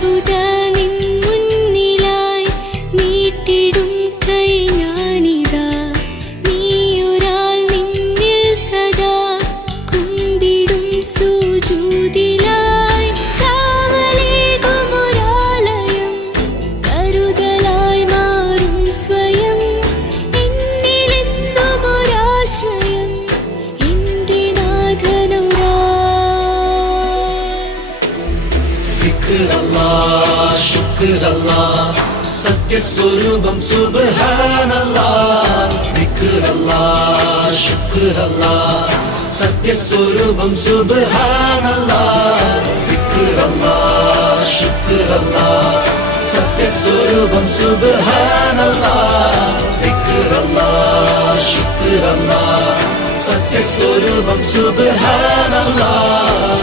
ഹുദാ നിൻ മുന്നിലായി നീട്ടിടും കൈ ഞാനിതാ. നീയൊരാൾ നിന്നിൽ സദാ കുമ്പിടും സുജൂദിലായി. കാവലേകുമൊരാലയം കരുതലായി മാറും സ്വയം. എന്നിലെന്നുമൊരാശ്രയം എന്റെ നാഥനൊരാൾ. ദിക്റല്ലാഹ് ശുക്റല്ലാഹ് സത്യസ്വരൂപം സുബ്ഹാനല്ലാഹ്. ദിക്റല്ലാഹ് ശുക്റല്ലാഹ് സത്യസ്വരൂപം സുബ്ഹാനല്ലാഹ്. ദിക്റല്ലാഹ് ശുക്റല്ലാഹ് സത്യസ്വരൂപം സുബ്ഹാനല്ലാഹ്. ദിക്റല്ലാഹ് ശുക്റല്ലാഹ് സത്യസ്വരൂപം സുബ്ഹാനല്ലാഹ്.